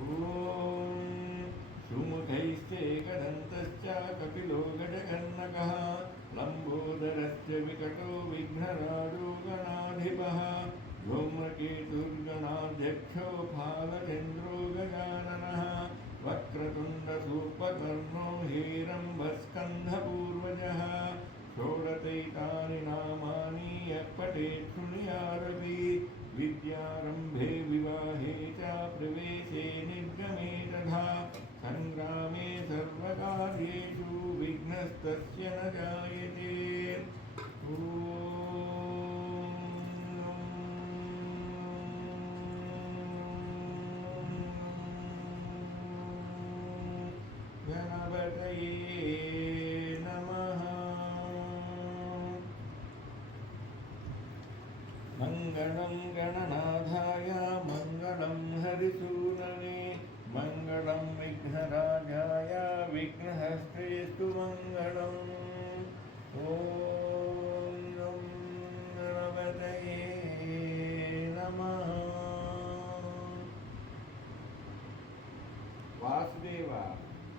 ॐ सुमुखैस्ते गदन्तश्च कपिलो गजकर्णकः लम्बोदरस्य विकटो विघ्नराजो गणाधिपः धूम्रकेतुर्गणाध्यक्षो फालचन्द्रो गजाननः वक्रतुण्डसूर्पकर्णो हेरम्बस्कन्धपूर्वजः षोडशैतानि नामानि यः पठेत् शृणुयादपि विद्यारम्भे विवाहे च प्रवेशे निर्गमे तथा सङ्ग्रामे सर्वकार्येषु विघ्नस्तस्य न जायते। गणपतये नमः। मङ्गलं गणनाथाय मङ्गलं हरिसूनने मङ्गलं विघ्नराजाय